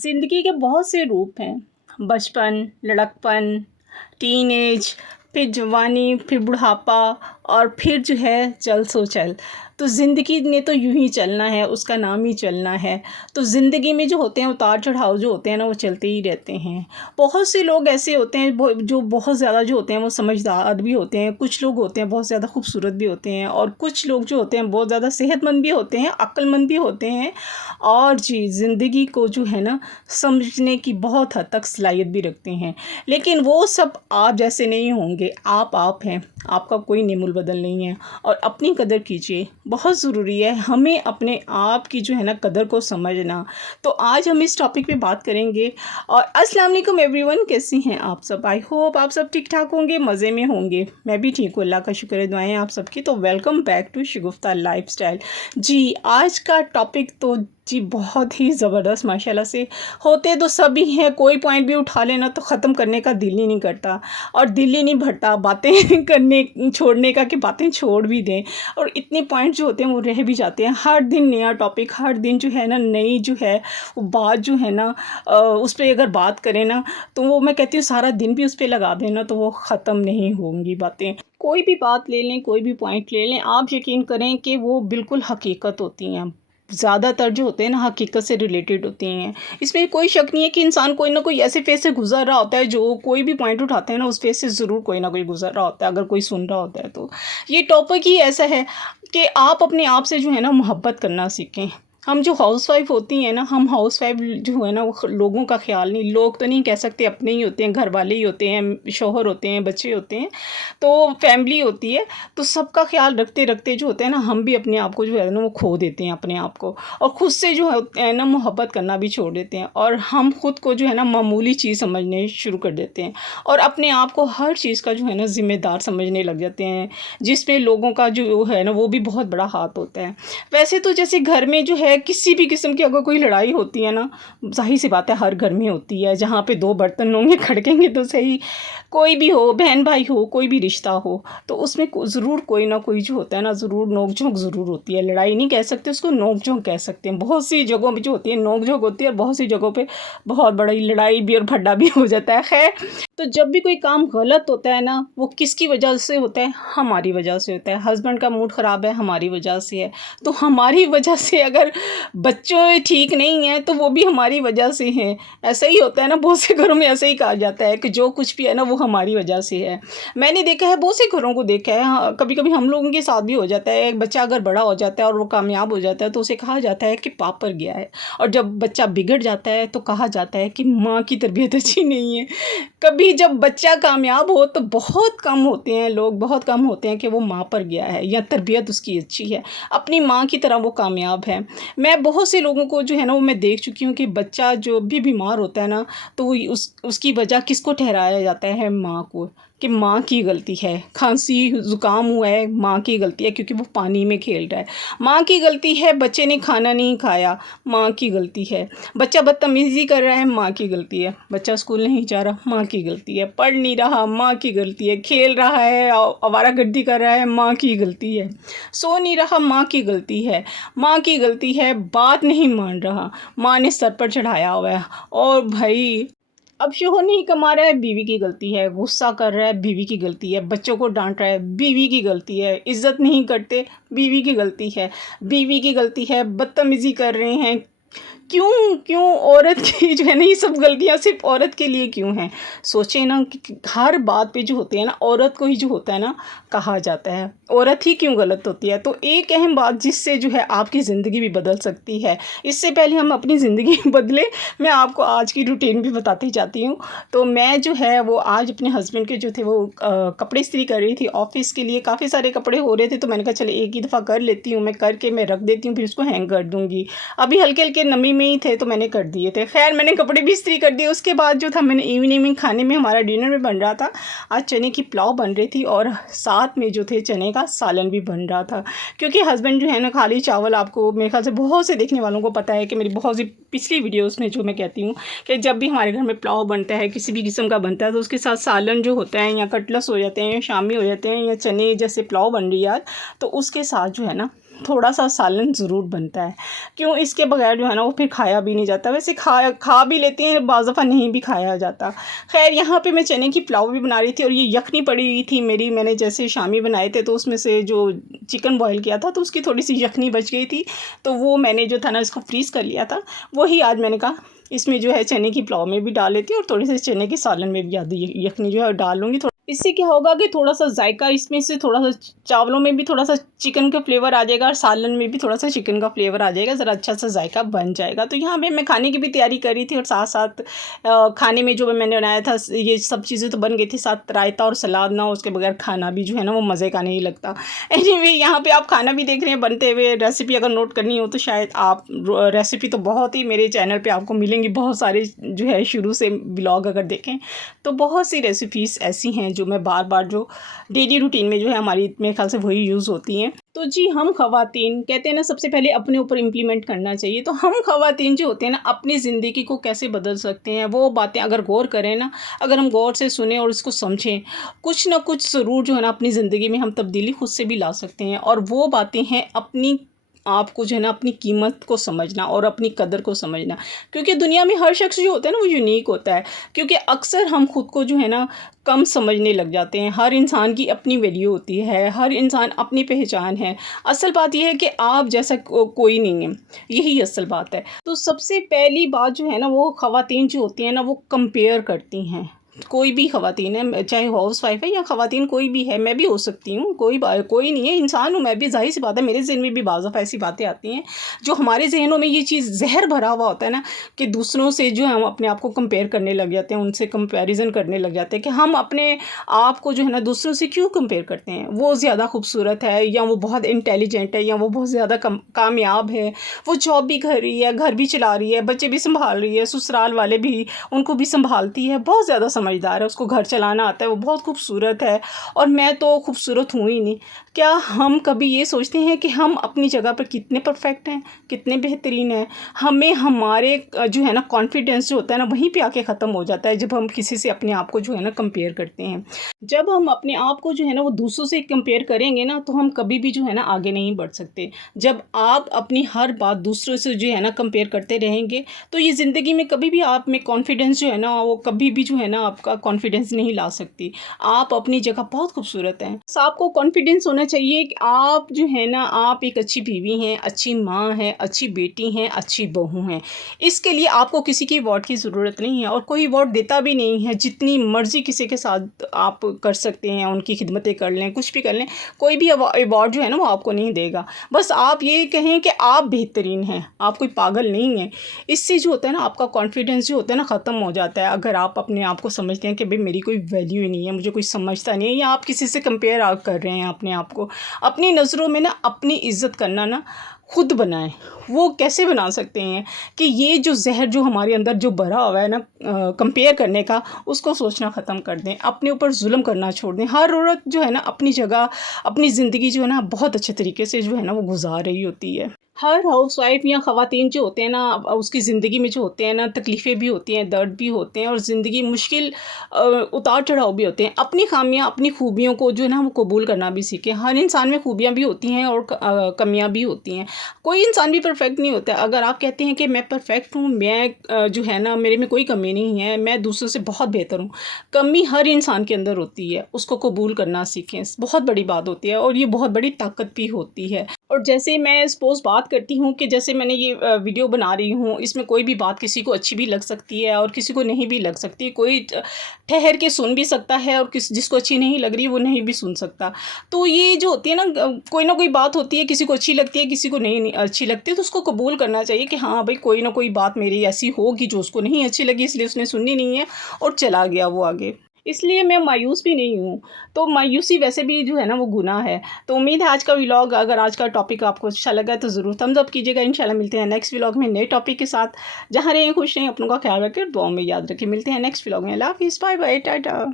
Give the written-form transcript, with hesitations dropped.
ज़िंदगी के बहुत से रूप हैं। बचपन, लड़कपन, टीनेज, फिर जवानी, फिर बुढ़ापा और फिर जो है चल सो चल। तो ज़िंदगी ने तो यूँ ही चलना है, उसका नाम ही चलना है। तो ज़िंदगी में जो होते हैं उतार-चढ़ाव जो होते हैं ना, वो चलते ही रहते हैं। बहुत से लोग ऐसे होते हैं जो बहुत ज़्यादा जो होते हैं वो समझदार भी होते हैं। कुछ लोग होते हैं बहुत ज़्यादा खूबसूरत भी होते हैं और कुछ लोग जो होते हैं बहुत ज़्यादा सेहतमंद भी होते हैं, अक्लमंद भी होते हैं और जी ज़िंदगी को जो है ना समझने की बहुत हद तक सलाहियत भी रखते हैं। लेकिन वो सब आप जैसे नहीं होंगे। आप हैं, आपका कोई नेमुल बदल नहीं है और अपनी कदर कीजिए। बहुत ज़रूरी है हमें अपने आप की जो है ना कदर को समझना। तो आज हम इस टॉपिक पे बात करेंगे। और अस्सलाम वालेकुम एवरीवन, कैसी हैं आप सब? आई होप आप सब ठीक ठाक होंगे, मज़े में होंगे। मैं भी ठीक हूँ, अल्लाह का शुक्र है, दुआएं आप सबकी। तो welcome back to Shagufta lifestyle. जी आज का टॉपिक तो जी बहुत ही ज़बरदस्त माशाल्लाह से। होते तो सभी हैं, कोई पॉइंट भी उठा लेना तो ख़त्म करने का दिल ही नहीं करता और दिल ही नहीं भरता बातें करने छोड़ने का कि बातें छोड़ भी दें। और इतने पॉइंट जो होते हैं वो रह भी जाते हैं। हर दिन नया टॉपिक, हर दिन जो है ना नई जो है वो बात जो है ना उस पर अगर बात करें ना तो वो मैं कहती हूँ सारा दिन भी उस पर लगा देना तो वो ख़त्म नहीं होंगी बातें। कोई भी बात ले लें, कोई भी पॉइंट ले लें, आप यकीन करें कि वो बिल्कुल हकीकत होती हैं। ज़्यादातर जो होते हैं ना हकीकत से रिलेटेड होती हैं। इसमें कोई शक नहीं है कि इंसान कोई ना कोई ऐसे फेज़ से गुज़र रहा होता है, जो कोई भी पॉइंट उठाते हैं ना उस फेज़ से ज़रूर कोई ना कोई गुज़र रहा होता है, अगर कोई सुन रहा होता है तो। ये टॉपिक ही ऐसा है कि आप अपने आप से जो है ना मोहब्बत करना सीखें। हम जो हाउसवाइफ़ होती हैं ना, हम हाउसवाइफ़ जो है ना वो लोगों का ख़्याल नहीं, लोग तो नहीं कह सकते, अपने ही होते हैं, घर वाले ही होते हैं, शौहर होते हैं, बच्चे होते हैं, तो फैमिली होती है। तो सबका ख़्याल रखते-रखते जो होता है ना हम भी अपने आप को जो है ना वो खो देते हैं अपने आप को और ख़ुद से जो है ना मोहब्बत करना भी छोड़ देते हैं और हम ख़ुद को जो है ना मामूली चीज़ समझने शुरू कर देते हैं और अपने आप को हर चीज़ का जो है ना ज़िम्मेदार समझने लग जाते हैं, जिसमें लोगों का जो है ना वो भी बहुत बड़ा हाथ होता है। वैसे तो जैसे घर में जो है किसी भी किस्म की अगर कोई लड़ाई होती है ना, ज़ाहिर सी बात है हर घर में होती है, जहाँ पे 2 बर्तन होंगे खड़केंगे तो सही, कोई भी हो, बहन भाई हो, कोई भी रिश्ता हो, तो उसमें ज़रूर कोई ना कोई जो होता है ना ज़रूर नोक-झोंक ज़रूर होती है। लड़ाई नहीं कह सकते उसको, नोक-झोंक कह सकते हैं। बहुत सी जगहों पे जो होती है नोक-झोंक होती है और बहुत सी जगहों पे बहुत बड़ी लड़ाई भी और भड्डा भी हो जाता है। ख़ैर, तो जब भी कोई काम गलत होता है ना, वो किसकी वजह से होता है? हमारी वजह से होता है। हस्बैंड का मूड ख़राब है, हमारी वजह से है। तो हमारी वजह से अगर बच्चों ठीक नहीं हैं तो वो भी हमारी वजह से हैं। ऐसा ही होता है ना, बहुत से घरों में ऐसे ही कहा जाता है कि जो कुछ भी है ना वो हमारी वजह से है। मैंने देखा है, बहुत से घरों को देखा है। हाँ, कभी-कभी हम लोगों के साथ भी हो जाता है। एक बच्चा अगर बड़ा हो जाता है और वो कामयाब हो जाता है तो उसे कहा जाता है कि पाप पर गया है और जब बच्चा बिगड़ जाता है तो कहा जाता है कि माँ की तरबियत अच्छी नहीं है। कभी जब बच्चा कामयाब हो तो बहुत कम होते हैं लोग, बहुत कम होते हैं कि वो माँ पर गया है या तरबियत उसकी अच्छी है, अपनी माँ की तरह वो कामयाब है। मैं बहुत से लोगों को जो है ना वो मैं देख चुकी हूँ कि बच्चा जो भी बीमार होता है ना तो वो उसकी वजह किसको ठहराया जाता है? माँ को, कि माँ की गलती है। खांसी ज़ुकाम हुआ है, माँ की गलती है क्योंकि वो पानी में खेल रहा है, माँ की गलती है। बच्चे ने खाना नहीं खाया, माँ की गलती है। बच्चा बदतमीज़ी कर रहा है, माँ की गलती है। बच्चा स्कूल नहीं जा रहा, माँ की गलती है। पढ़ नहीं रहा, माँ की गलती है। खेल रहा है, आवारागर्दी कर रहा है, माँ की गलती है। सो नहीं रहा, माँ की गलती है। माँ की गलती है। बात नहीं मान रहा, माँ ने सर पर चढ़ाया हुआ है। और भाई अब शोहर नहीं कमा रहा है, बीवी की गलती है। गुस्सा कर रहा है, बीवी की गलती है। बच्चों को डांट रहा है, बीवी की गलती है। इज़्ज़त नहीं करते, बीवी की गलती है। बीवी की गलती है। बदतमीज़ी कर रहे हैं, क्यों क्यों औरत की जो है ना ये सब गलतियाँ सिर्फ औरत के लिए क्यों हैं? सोचें ना कि हर बात पे जो होती है ना औरत को ही जो होता है ना कहा जाता है, औरत ही क्यों गलत होती है। तो एक अहम बात जिससे जो है आपकी ज़िंदगी भी बदल सकती है। इससे पहले हम अपनी ज़िंदगी बदलें, मैं आपको आज की रूटीन भी बताती जाती हूँ। तो मैं जो है वो आज अपने हस्बैंड के जो थे वो कपड़े इस्त्री कर रही थी ऑफ़िस के लिए। काफ़ी सारे कपड़े हो रहे थे तो मैंने कहा चलो एक ही दफ़ा कर लेती हूँ, मैं करके मैं रख देती हूँ, फिर उसको हैंग कर दूँगी। अभी हल्के-हल्के नमी में ही थे तो मैंने कर दिए थे। ख़ैर मैंने कपड़े भी इस्त्री कर दिए। उसके बाद जो था मैंने इवनिंग में खाने में हमारा डिनर में बन रहा था, आज चने की पुलाव बन रही थी और साथ में जो थे चने का सालन भी बन रहा था। क्योंकि हस्बैंड जो है ना खाली चावल, आपको मेरे ख़्याल से बहुत से देखने वालों को पता है कि मेरी बहुत सी पिछली वीडियोज़ में जो मैं कहती हूँ कि जब भी हमारे घर में पुलाव बनता है, किसी भी किस्म का बनता है तो उसके साथ सालन जो होता है या कटलस हो जाते हैं या शामी हो जाते हैं या चने जैसे पुलाव बन रही है आज, तो उसके साथ जो है ना थोड़ा सा सालन ज़रूर बनता है। क्यों, इसके बगैर जो है ना वो फिर खाया भी नहीं जाता। वैसे खा भी लेते हैं, बाज़ दफ़ा नहीं भी खाया जाता। खैर, यहाँ पे मैं चने की पुलाव भी बना रही थी और ये यखनी पड़ी हुई थी मेरी। मैंने जैसे शामी बनाए थे तो उसमें से जो चिकन बॉयल किया था तो उसकी थोड़ी सी यखनी बच गई थी, तो वो मैंने जो था ना इसको फ्रीज़ कर लिया था। वही आज मैंने कहा इसमें जो है चने की पुलाव में भी डाल लेती हूँ और थोड़ी सी चने के सालन में भी आधी यखनी जो है डाल लूँगी। इससे क्या होगा कि थोड़ा सा जायका इसमें से, थोड़ा सा चावलों में भी थोड़ा सा चिकन का फ्लेवर आ जाएगा और सालन में भी थोड़ा सा चिकन का फ्लेवर आ जाएगा, ज़रा अच्छा सा जायका बन जाएगा। तो यहाँ पे मैं खाने की भी तैयारी कर रही थी और साथ साथ खाने में जो मैंने बनाया था ये सब चीज़ें तो बन गई थी, साथ रायता और सलाद ना, उसके बगैर खाना भी जो है ना वो मज़े का नहीं लगता। एनीवे, यहाँ पे आप खाना भी देख रहे हैं बनते हुए। रेसिपी अगर नोट करनी हो तो शायद आप रेसिपी तो बहुत ही मेरे चैनल पे आपको मिलेंगी, बहुत सारे जो है शुरू से ब्लॉग अगर देखें तो बहुत सी रेसिपीज़ ऐसी हैं जो मैं बार बार जो डेली रूटीन में जो है हमारी, मेरे ख्याल से वही यूज़ होती हैं। तो जी, हम ख़वातीन कहते हैं ना सबसे पहले अपने ऊपर इम्प्लीमेंट करना चाहिए। तो हम ख़वातीन जो होते हैं ना अपनी ज़िंदगी को कैसे बदल सकते हैं, वो बातें अगर गौर करें ना, अगर हम गौर से सुने और इसको समझें, कुछ ना कुछ ज़रूर जो है ना अपनी ज़िंदगी में हम तब्दीली खुद से भी ला सकते हैं। और वो बातें हैं अपनी आपको जो है ना अपनी कीमत को समझना और अपनी कदर को समझना। क्योंकि दुनिया में हर शख्स जो होता है ना वो यूनिक होता है। क्योंकि अक्सर हम खुद को जो है ना कम समझने लग जाते हैं। हर इंसान की अपनी वैल्यू होती है, हर इंसान अपनी पहचान है। असल बात यह है कि आप जैसा कोई नहीं है, यही असल बात है। तो सबसे पहली बात जो है ना वो ख़वातीन जो होती हैं ना वो कंपेयर करती हैं। कोई भी ख़वातीन है, चाहे हाउस वाइफ है या ख़वातीन कोई भी है, मैं भी हो सकती हूँ, कोई नहीं है, इंसान हूँ मैं भी। ज़ाहिर सी बात है मेरे ज़हन में भी बाज़ दफ़ा ऐसी बातें आती हैं जो हमारे ज़हनों में ये चीज़ ज़हर भरा हुआ होता है ना, कि दूसरों से जो हम अपने आप को कंपेयर करने लग जाते हैं, उनसे कंपैरिजन करने लग जाते हैं कि हम अपने आप को जो है ना दूसरों से क्यों कंपेयर करते हैं। वो ज़्यादा खूबसूरत है, या वो बहुत इंटेलिजेंट है, या वो बहुत ज़्यादा कामयाब है, वो जॉब भी कर रही है, घर भी चला रही है, बच्चे भी संभाल रही है, ससुराल वाले भी उनको भी संभालती है, बहुत ज़्यादा समझदार है, उसको घर चलाना आता है, वो बहुत खूबसूरत है और मैं तो खूबसूरत हूँ ही नहीं। क्या हम कभी ये सोचते हैं कि हम अपनी जगह पर कितने परफेक्ट हैं, कितने बेहतरीन हैं? हमें हमारे जो है ना कॉन्फिडेंस जो होता है ना वहीं पे आके ख़त्म हो जाता है जब हम किसी से अपने आप को जो है ना कंपेयर करते हैं। जब हम अपने आप को जो है ना वो दूसरों से कंपेयर करेंगे ना तो हम कभी भी जो है ना आगे नहीं बढ़ सकते। जब आप अपनी हर बात दूसरों से जो है ना कंपेयर करते रहेंगे तो ये ज़िंदगी में कभी भी आप में कॉन्फिडेंस जो है ना वो कभी भी जो है ना आपका कॉन्फिडेंस नहीं ला सकती। आप अपनी जगह बहुत खूबसूरत हैं। बस आपको कॉन्फिडेंस होना चाहिए कि आप जो है ना आप एक अच्छी बीवी हैं, अच्छी माँ हैं, अच्छी बेटी हैं, अच्छी बहू हैं। इसके लिए आपको किसी की अवार्ड की ज़रूरत नहीं है और कोई अवार्ड देता भी नहीं है। जितनी मर्ज़ी किसी के साथ आप कर सकते हैं, उनकी खिदमतें कर लें, कुछ भी कर लें, कोई भी अवार्ड जो है ना वो आपको नहीं देगा। बस आप ये कहें कि आप बेहतरीन हैं, आप कोई पागल नहीं हैं। इससे जो होता है ना आपका कॉन्फिडेंस जो होता है ना ख़त्म हो जाता है। अगर आप अपने आप को समझते हैं कि भाई मेरी कोई वैल्यू ही नहीं है, मुझे कोई समझता नहीं है, या आप किसी से कंपेयर आप कर रहे हैं अपने आप को, अपनी नज़रों में ना अपनी इज़्ज़त करना ना खुद बनाएं। वो कैसे बना सकते हैं कि ये जो जहर जो हमारे अंदर जो भरा हुआ है ना कंपेयर करने का, उसको सोचना ख़त्म कर दें, अपने ऊपर जुल्म करना छोड़ दें। हर औरत जो है ना अपनी जगह अपनी ज़िंदगी जो है ना बहुत अच्छे तरीके से जो है ना वो गुजार रही होती है। हर हाउसवाइफ या ख़वातीन जो होते हैं ना उसकी ज़िंदगी में जो होते हैं ना तकलीफ़ें भी होती हैं, दर्द भी होते हैं और ज़िंदगी मुश्किल उतार चढ़ाव भी होते हैं। अपनी ख़ामियाँ अपनी खूबियों को जो है ना वो कबूल करना भी सीखें। हर इंसान में खूबियाँ भी होती हैं और कमियाँ भी होती हैं। कोई इंसान भी परफेक्ट नहीं होता। अगर आप कहते हैं कि मैं परफेक्ट हूँ, मैं जो है ना मेरे में कोई कमी नहीं है, मैं दूसरों से बहुत बेहतर हूँ, कमी हर इंसान के अंदर होती है, उसको कबूल करना सीखें। बहुत बड़ी बात होती है और ये बहुत बड़ी ताकत भी होती है। और जैसे मैं सपोज़ बात करती हूँ कि जैसे मैंने ये वीडियो बना रही हूँ, इसमें कोई भी बात किसी को अच्छी भी लग सकती है और किसी को नहीं भी लग सकती। कोई ठहर के सुन भी सकता है और जिसको अच्छी नहीं लग रही वो नहीं भी सुन सकता। तो ये जो होती है ना कोई बात होती है, किसी को अच्छी लगती है, किसी को नहीं अच्छी लगती है, तो उसको कबूल करना चाहिए कि हाँ भाई कोई ना कोई बात मेरी ऐसी होगी जो उसको नहीं अच्छी लगी, इसलिए उसने सुननी नहीं है और चला गया वो आगे। इसलिए मैं मायूस भी नहीं हूँ। तो मायूसी वैसे भी जो है ना वो गुनाह है। तो उम्मीद है आज का व्लॉग, अगर आज का टॉपिक आपको अच्छा लगा तो ज़रूर थम्स अप कीजिएगा। इंशाल्लाह मिलते हैं नेक्स्ट व्लॉग में नए टॉपिक के साथ। जहाँ रहें खुश रहें, अपनों का ख्याल रखें, दुआ में याद रखें। मिलते हैं नेक्स्ट व्लॉग में। अल्लाह हाफ़िज़, बाय बाय, टाटा।